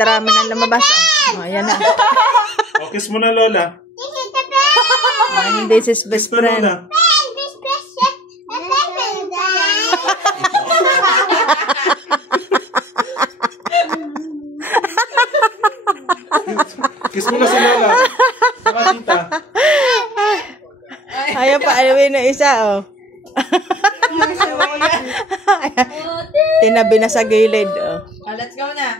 Marami na lumabas. Oh, ayan na. O, kiss mo na, Lola. This is best friend. Kiss mo na si Lola. Saka tita. Ayaw pa, alawin na isa, oh. Tinabi na sa gilid, oh. Let's go na.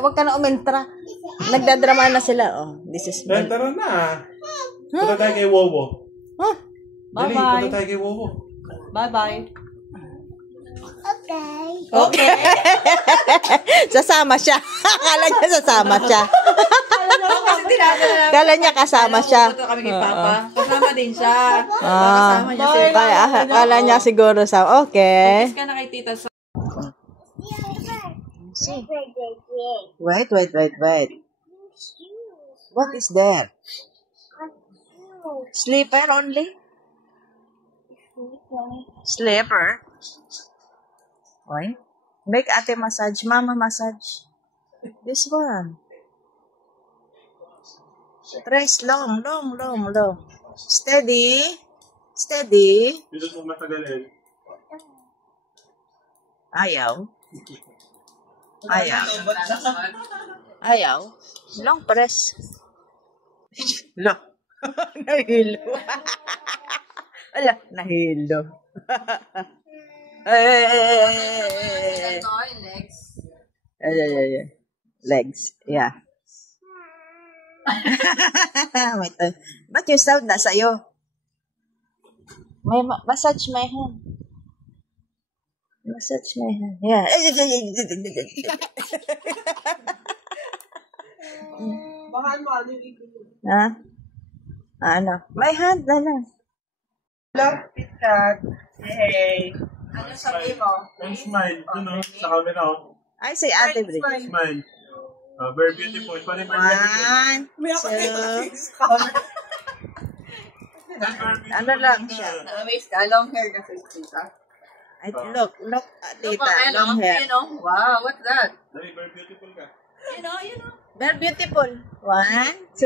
Wag ka na umentra. Nagdadrama na sila, oh. This is Tara na. Punta tayo kay Wowo. Huh? Dali, Bye-bye. punta tayo kay Wowo. Bye-bye. Okay. Sasama siya. Akala niya sasama siya. Akala niya kasama siya. Pupunta kami kay Papa. Kasama din siya. Ah, Kasama niya si akala niya siguro sa okay. Kiss ka na kay Tita Sa. Wait. What is there? Sleeper only? Sleeper? Oy. Make ate massage. Mama massage. This one. Press long. Steady. Dito mo matagalin. Ayaw. Long press. Long. Nahilo. Ala, nahilo. Legs. Yeah. Ba't yung sound na sa'yo? May massage my hand. Massage my hand. Yeah. Ha? Ano? My hand na lang. Love Kat. Hey. Ano sabi mo? And smile. Ano? Sa camera, oh. Ay, say ate, Bri. Smile. Very beautiful. Very beautiful. 1, 2. Ano lang siya? Na-amaze ka? Long hair kasi Tita. Ay, look, tita, long hair. You know? Wow, what's that? Very beautiful ka. You know. Very beautiful. 1, 2.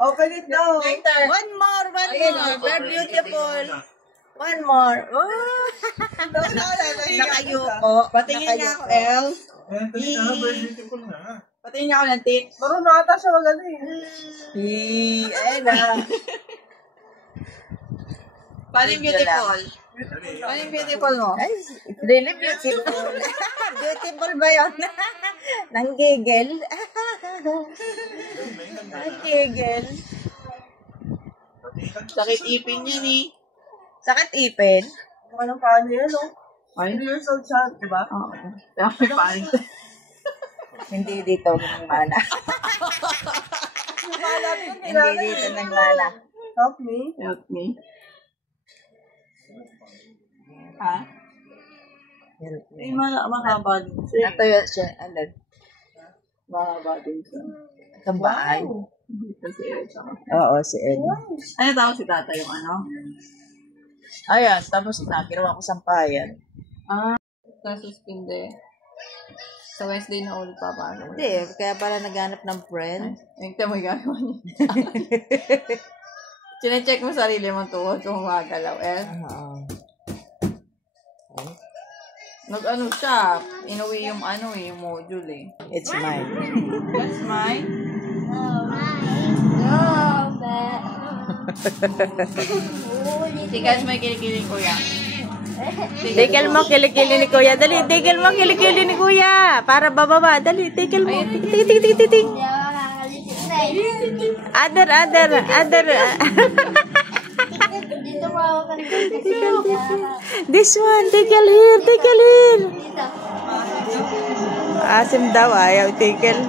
Open it daw. One more. Very beautiful. One more. Oh. Nakayuko. Patingin niya ako, El. Very beautiful na. Patingin niya ako ng tit. Marunong na ata siya magano eh. Ayun na. Paano yung beautiful? Paano yung beautiful mo? Ay, it's really beautiful. Beautiful ba yun? Nanggigil. Nanggigil. Sakit ipin yan eh. Sakit ipin? Anong paano yan, no? 5 years old siya, diba? Oo. Dami paano. Hindi dito nagmana. Hindi dito nagmana. Help me. Ha? Ay, mahaba din siya. Natuyo siya. Ano? Mahaba din siya. Tambahay. Dito si Ed. Oo, si Ed. Ano tawag si tata yung ano? Ayan, tapos na. Ginawa ko sampayan. Nasuspinde. Sa Wednesday na ulit papasok. Hindi, kaya pala naghanap ng friend. Tingnan mo yung gagawa niya. Chine-check mo sarili mong tuhod kung magalaw. Oo. Nag-ano siya, inuwi yung yung module eh. It's mine. That's mine? Tigas may kilikili kuya. Tigil mo kilikili ni Kuya. Dali, tigil mo kilikili ni Kuya. Para bababa. Dali, tigil mo. Ting. Other. This one, tigil here. Asim daw, ayaw tigil.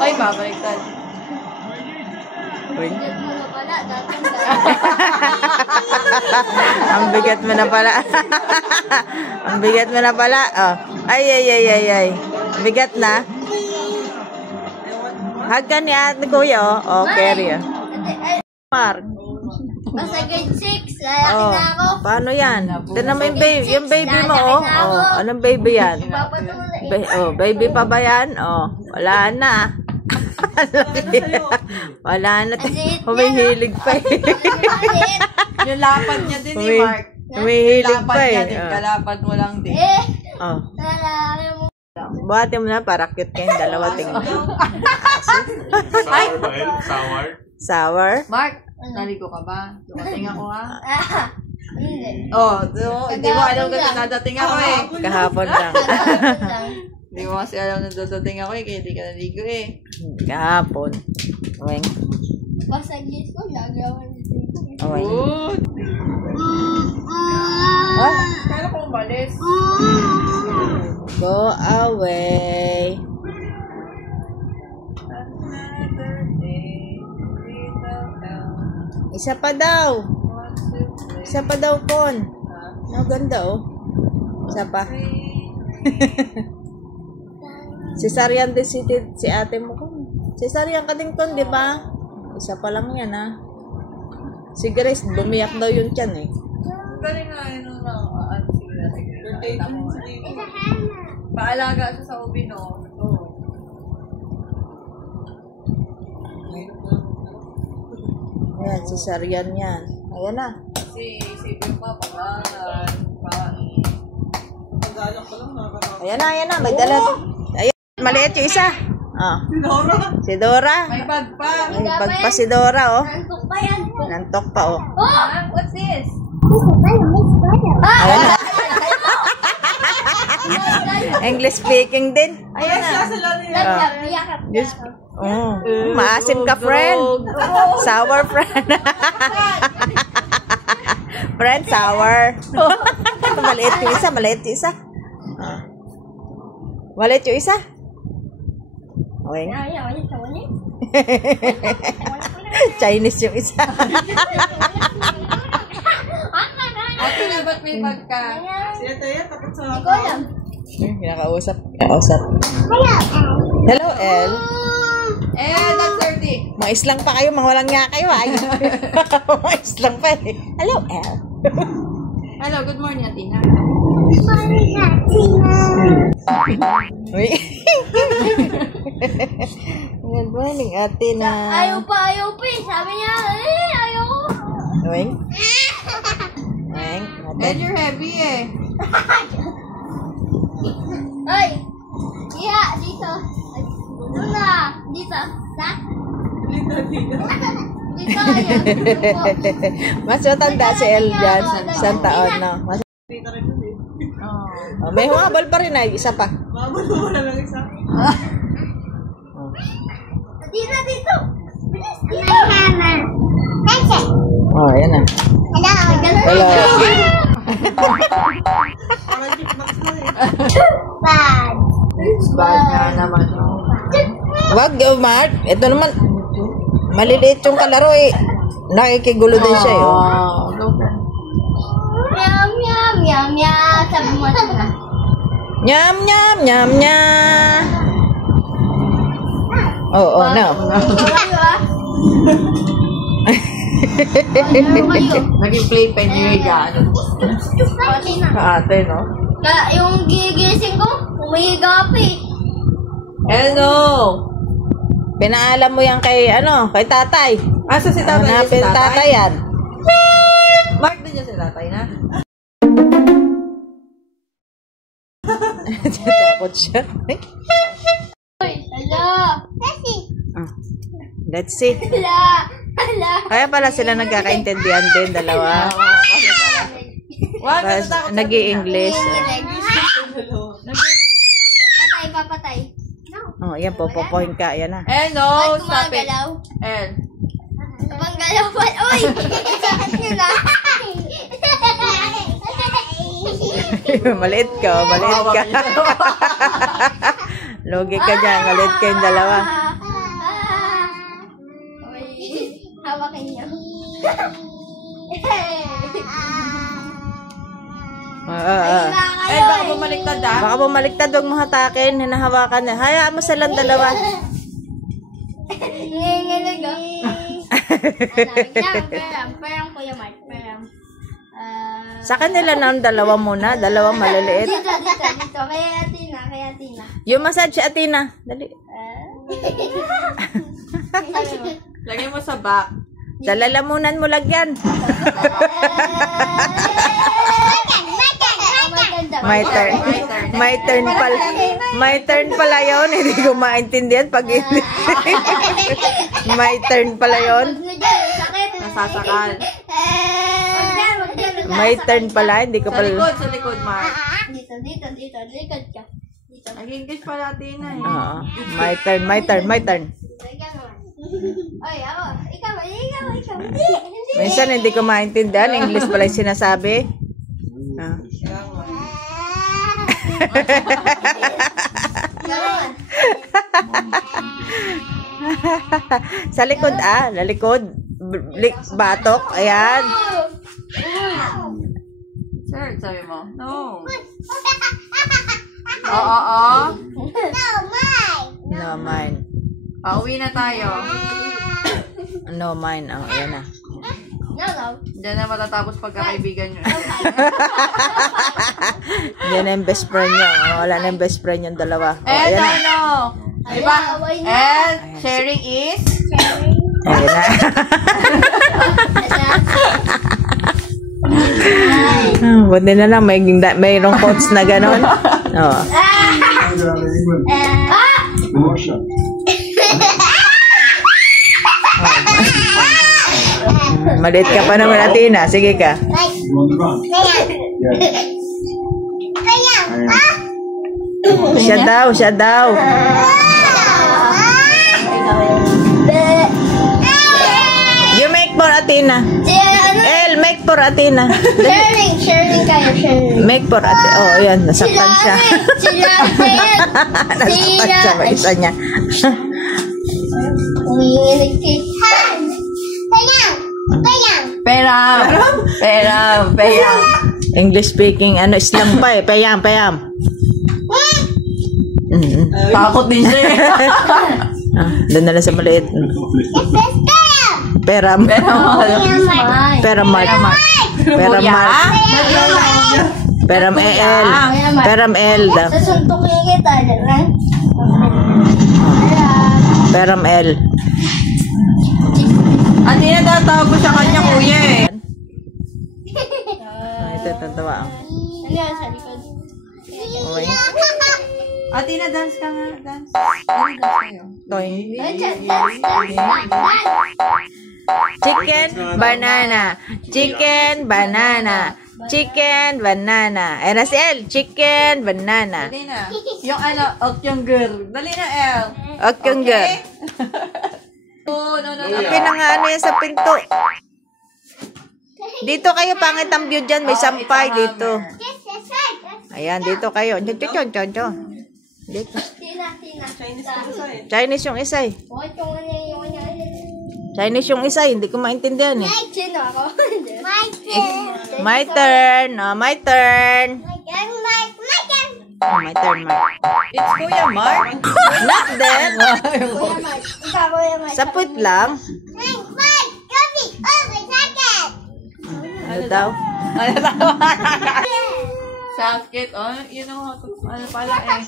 Ay, babaliktad. Ang bigat mo na pala. Oh. Ay. Bigat na. Hug ka ni ate Kuya, oh. Oh, carry. Mark. Basta grade 6, lalaki na ako. paano yan? Tignan mo yung baby mo, oh. Oh, anong baby yan? Baby pa ba yan? Oh, wala na. Wala na. Humihilig pa eh. Yung lapad niya din ni Mark. Humihilig Lapad pa niya eh. din, kalapad mo lang din. Oh. Buhati mo na, para cute kayong dalawa. Tingnan. Sour ba yun? Sour? Sour? Mark, naligo ka ba? Dumating ako ha? Hindi mo alam kasi nadating ako eh. Kahapon lang. Hindi mo kasi alam na dadating ako eh, kaya di ka naligo eh. Kahapon. Weng. Pasagis ko, nagawa nito. Weng. Good! What? Kaya ko umalis. Go away. Isa pa daw. Isa pa daw, Kon. Ang ganda, oh. Isa pa. Cesarean din si ate mo, Kon. Cesarean ka din, Kon, di ba? Isa pa lang yan, ha. Si Grace, bumiyak daw yung tiyan, eh. Galing nga yun nung paalaga siya sa ubi, no? Ayan, cesarean yan. Ayan na. Kasi isipin pa, pag-aaral, Ayan na. May dala. Ayan, maliit yung isa. Oh. Si Dora. may bag pa. May bag pa si Dora, oh. Nantok pa yan. Nantok pa, oh. What's this? Ayan na. English speaking din. Ayan na. Yes. Oh. Maasim ka, friend. Sour friend. Friend, sour. Maliit yung isa. Ah. Maliit yung isa. Weng. Chinese yung isa. Ate na, ba't may bag ka? Hindi ko alam. Kinakausap. Hello, El. That's 30. Mais lang pa kayo, mga walang nga kayo, ay. Mais lang pa eh. Hello, El. Hello, good morning, Atina. Uy. Good morning, Atina. Ayaw pa eh. Sabi niya, ayaw. Weng. Weng. And you're heavy eh. Ay! Iya, dito. Doon na. Dito. Na? Dito, ayan. Mas matanda si El dyan. Isang taon, no? Mas... Oh, may humabol pa rin ay. Isa pa. Dito. Bilis, dito. Oh, ayan na. Hello. Bad. Bad nga naman. Wag, Mark. Ito naman. Maliliit yung kalaro eh. Nakikigulo din siya eh. Oh. Meow. Sabi mo na. Nyam. Oh, no. Naging playpen yung higa. Ate, no? Yung gigising ko, umihiga pa eh. Hello! Pinaalam mo yan kay tatay. Asa si tatay? Hanapin tatay yan. Mark din niya si tatay na? Takot siya. Hello. Let's see. Hello. Kaya pala sila nagkakaintindihan din, dalawa. Wag, natatakot Nag-i-English. Papatay. Oh, yan, popopohin ka. Yan na. Hello, Ba't stop it. gumagalaw? El. Gumagalaw pa. Uy! Sakit nyo na. Maliit ka. Logi ka dyan. Maliit kayong dalawa. Hawakan niyo. Baka bumaliktad ah. Baka bumaliktad, huwag mo hatakin. Hinahawakan na. Hayaan mo silang dalawa. Nanginginig oh. Perang, Kuya Mark. Perang. Sa kanila na dalawa muna, dalawang maliliit. Dito. Kaya Athena. Yung massage si Athena. Dali. Lagay mo sa back. Sa lalamunan mo lagyan. My turn. My turn pala yun. Hindi ko maintindihan pag hindi. My turn pala yun. Nasasakal. My turn pala. Hindi ko Sa pala. likod, Mark. Dito. Likod ka. Dito. Nag-English pala Athena eh. Oo. My turn. Ay, ako. Ikaw. Minsan hindi ko maintindihan. English pala yung sinasabi. Ah. Sa likod sa likod. Batok, ayan. Sir, sabi mo. No. Oo. No mine. Pauwi na tayo. No mine. Oh, ayan na. No. Diyan na matatapos pagkakaibigan nyo. Yan na yung best friend nyo. Oh, wala na yung best friend yung dalawa. Oh, ayan na. Diba? And sharing is? Ayan na. Buti na lang, mayroong quotes na gano'n. Oh. Maliit ka pa naman, Athena. Sige ka. Siya daw. You make for Athena. El, make for Athena. Sharing kayo. Make for Athena. Oh, yan. Nasaktan siya. Nasaktan siya. May isa niya. Peram. English speaking. Islam pa eh. Payam. Takot din siya eh. Doon na lang sa maliit. Peram. Peram El. Sasuntukin kita, diba? Peram El. Athena, tatawag ko sa kanya kuya eh. Ito, tatawa. Ano yan sa likod? Okay. Athena, dance ka nga. Dance. Dance kayo. Toy. Chicken, banana. Eh, na si El. Chicken, banana. Dali na. Yung okyong girl. Dali na, El. Okyong girl. No. Pinangano yan sa pinto. Dito kayo, pangit ang view dyan. May sampay dito. Ayan, dito kayo. Dito. Tina. Chinese yung isa eh. Chinese yung isa, hindi ko maintindihan eh. Sino ako? My turn. Oh, my turn. Oh, my turn, Mark. It's Kuya Mark. Not that. Kuya Mike. Sa puwit lang. Ano daw? Sakit. Oh, you know how to... Ano pala eh.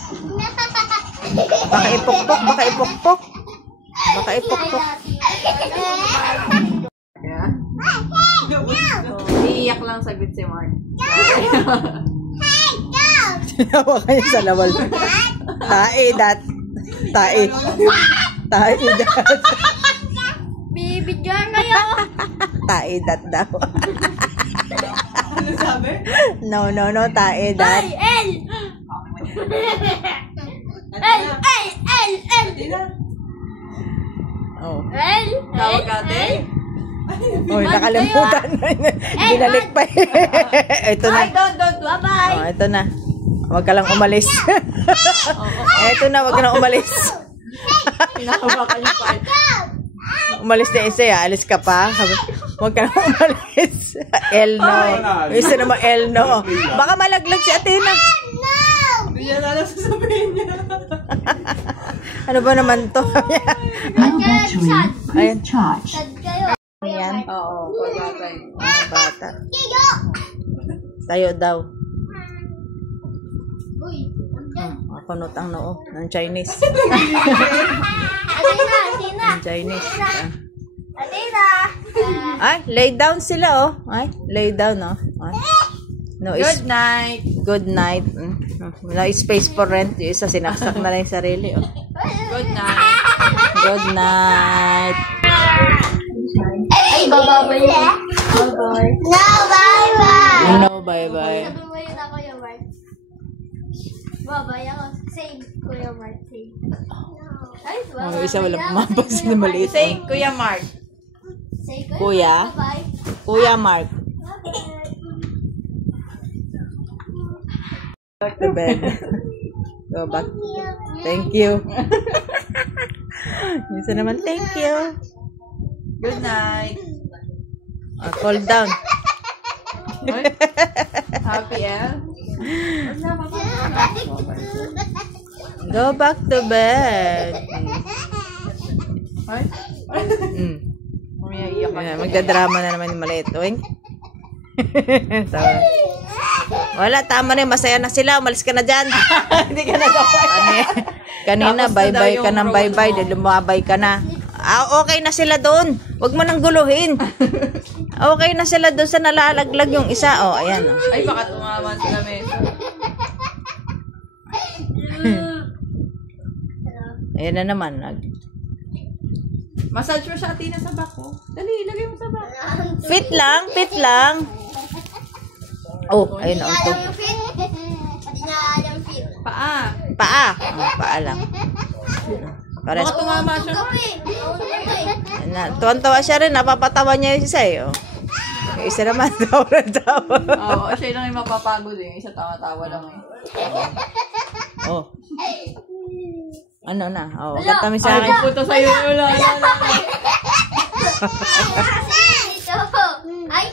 Baka ipokpok. Yeah? Iiyak lang saglit si Mark. Tinawa kanya sa lawal. Tae dat. Bibidyoan kayo. Tae dat daw. Ano sabi? No, tae dat. El! Oh. Tawag ate? Oy, nakalimutan. Binalik pa eh. Ito na. Ay, don't. Bye-bye. Oh, ito na. Huwag ka lang umalis. Ito na, huwag ka lang umalis. Pinahawakan yung part. Umalis na isa, alis ka pa. Huwag ka lang umalis. Elno. Isa naman Elno. Baka malaglag si Athena. Hindi niya alam sasabihin niya. Ano ba naman to? Ayan. Sad kayo. Ayan. Oo, pagbatay. Mga bata. Tayo daw. Uy, andyan. Kunot ang noo ng Chinese. Atina, Atina. Ng Chinese. Atina. Ay, lay down sila, oh. Ay, lay down, oh. Ay. No, Good night. Good night. No space for rent. Yung isa, sinaksak na lang yung sarili, oh. Good night. Good night. Ay, bababay na. Bye-bye. No, bye-bye. No, bye-bye. Sabi mo yun ako yung Mark. Bye-bye ako. Save, Kuya Mark. Save. Ay, Yung isa wala pumapansin na maliit. Say, Kuya Mark. Say, Kuya? Bye-bye. Kuya Mark. Back to bed. Go back. Thank you. Yung isa naman, thank you. Good night. Cool down. Happy end. Go back to bed. Ay. Mm. Umiiyak ka. Ayan, magdadrama na naman yung maliit. Oink. Tama. Wala, tama na yun. Masaya na sila. Umalis ka na dyan. Hindi ka nagkakaya. Kanina, Tapos na bye-bye daw ka yung ng road bye-bye. mo. Dahil lumabay ka na. Okay na sila doon. Huwag mo nang guluhin. Okay na sila doon sa nalalaglag yung isa. Oh, ayan. Oh. Ay, baka tumaman sila mesa. Ayan na naman. Massage mo siya, Atina, sa bako. Dali, lagay mo sa bako. Fit lang, fit lang. Oh, ayun na. Hindi Oh, alam yung fit. Hindi na alam yung fit. Paa. paa. Oh, paa lang. Pares. Baka tumama siya. Kape. Tuwan-tawa siya rin. Napapatawa niya yung isa eh. Oh. Yung isa naman, tawa na tawa. Oo, siya lang yung mapapagod eh. Isa tawa-tawa lang eh. Oh. Ano na? Oh, kanta mo sa Ay, akin. puto sa'yo. Wala. Ito. Ay.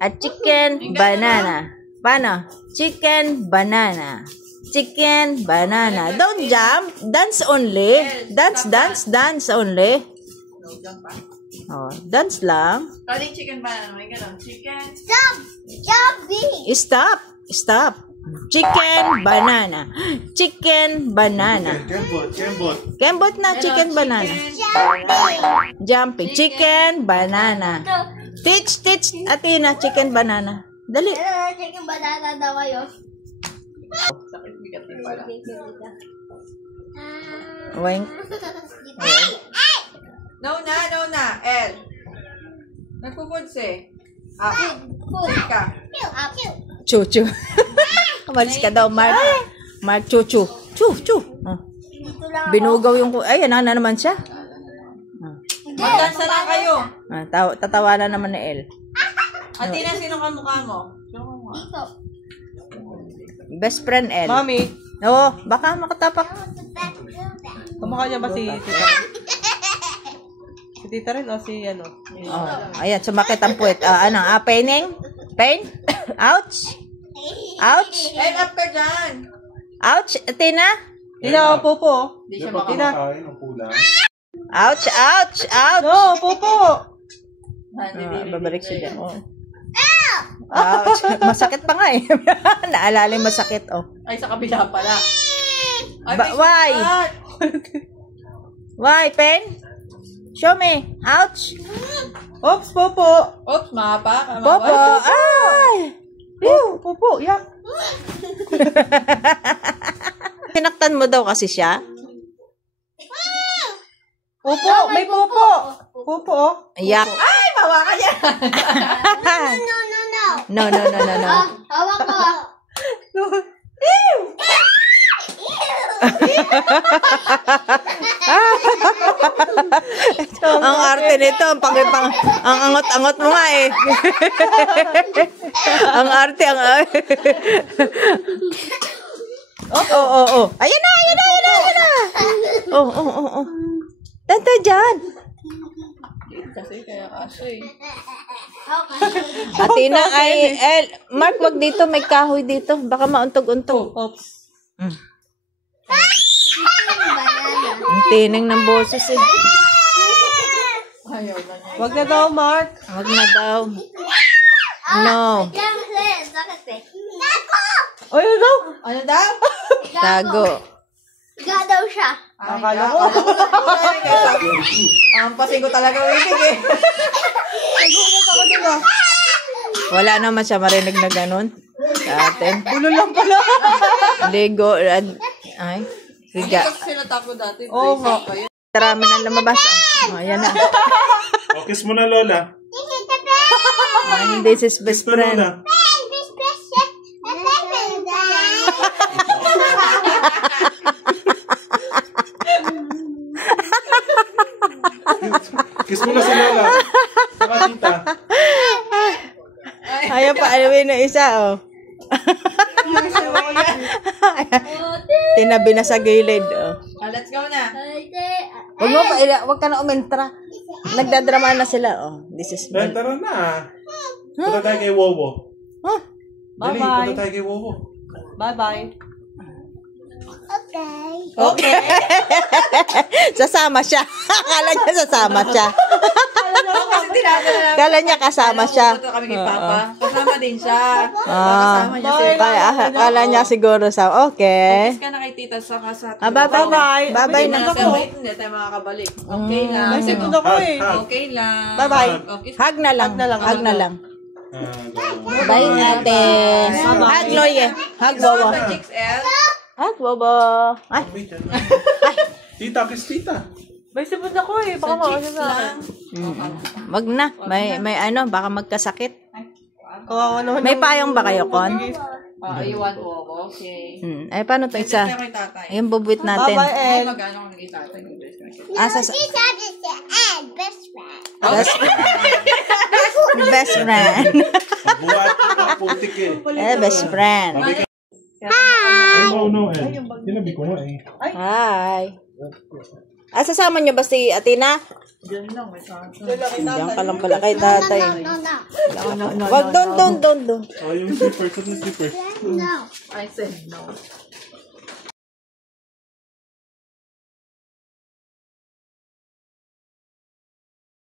At chicken, banana. Paano? Chicken, banana. Chicken, banana. Don't jump. Dance only. Dance, dance, dance only. Oh, dance lang. Kaling chicken banana. May gano'n. Chicken. Stop. Jumping. Stop. Stop. Chicken, banana. Chicken, banana. Kembot, kembot. Kembot na chicken, banana. Jumping. Chicken, banana. Teach, teach. Atina, chicken, banana. Dali. Chicken banana daw kayo. Sakit bigat din pala. Wink. No na. El. Nagpo-foods eh. Ah, sit ka. Chuchu. Umalis ka daw, Mark. Mark, chuchu. Chu. Oh. Binugaw yung... Ay, ano na naman siya. Magdansa na kayo. Tatawa na naman ni El. Atina, sino kamukha mo? Dito. Best friend El. Mami. Oo, baka makatapak. Kamukha niya ba si Tita? Si Tita rin o si ano? Oh, ayan, sumakit ang puwet. Paining? Pain? Ouch? Ouch? El, up ka dyan. Ouch? Tina? Tina, popo. Hindi Hindi siya pa Tina. kumakain ng kulang. Ouch, ouch, ouch. No, popo. Babalik siya dyan. Oh. Ouch. Masakit pa nga eh. Naalala yung masakit, oh. Ay, sa kabila pala. Ay, may Why? sugat. Why, pain? Show me. Ouch. Oops, popo. Oops, mapa. Popo. Ay! Ew, popo, yak. Sinaktan mo daw kasi siya? Popo, may popo. Popo, oh. Yak. Ay, bawa ka yan. No. Hawak ko. Ang arte nito, ang angot-angot mo nga eh. Ang arte, Oh. Ayan na. Oh. Tanta dyan. Kasi kaya kasi. Atina ay, Mark, wag dito, may kahoy dito. Baka mauntog-untog. Oops. Ang tining ng boses eh. Ayaw na niya. Wag na daw, Mark. Wag na daw. No. bakit eh? Gago! Oy, go! Ano daw? Tago. Ga daw siya. Akala ko. Ang pasin ko talaga wibig eh. Wala naman siya marinig na ganun. Sa atin. Ulo lang pala. Lego. Ay. Riga. Sila tapo dati. Oo nga. Marami nang lumabas. Oh, ayan na. O, kiss mo na, Lola. This is best Kiss mo, friend. Lola. Kiss mo na si Lola. Saka tita. Ayaw pa alawin na isa, oh. Tinabi na sa gilid, oh. Let's go na. Wag ka na umentra. Nagdadrama na sila, oh. This is Dahil tara na. Punta tayo kay Wowo. Huh? Dali, Bye-bye. punta tayo kay Wowo. Bye-bye. Okay. Sasama siya. Akala niya sasama siya. Kasi tinatala na. Akala niya kasama siya. Pupunta kami kay Papa. Kasama din siya. Ah, Kasama niya si kaya akala niya siguro sa okay. Kiss ka na kay tita saka sa Bye-bye na. Bye-bye na. Hindi tayo makakabalik. Okay lang. May segundo ko eh. Okay lang. Bye-bye. Okay. Hug na lang. Hug na lang. Ah, Bye, ate. Hug, Loye. Hug, Bobo. Sa Chicks L. Hug, Bobo. Ay, Tita, kiss tita. May sipon ako eh. Baka makasya sa akin. wag na. May ano, baka magkasakit. Kawawa naman. May payong ba kayo, Kon? Iwan ko ako. Okay. Ay, paano to isa? Kay tatay. Ayun, bubuit natin. Bye-bye, Ay, El. magano kung kay tatay. Asa Best friend. best, best friend. Buhat ko, putik eh. Best friend. Ay, no, eh. Tinabi ko nga eh. Hi. Sasama niyo ba si Atina? Diyan lang, may tatay. Diyan ka lang pala kay tatay. No. Wag, don't. Oh, yung slipper, ito yung slipper. No. I said no.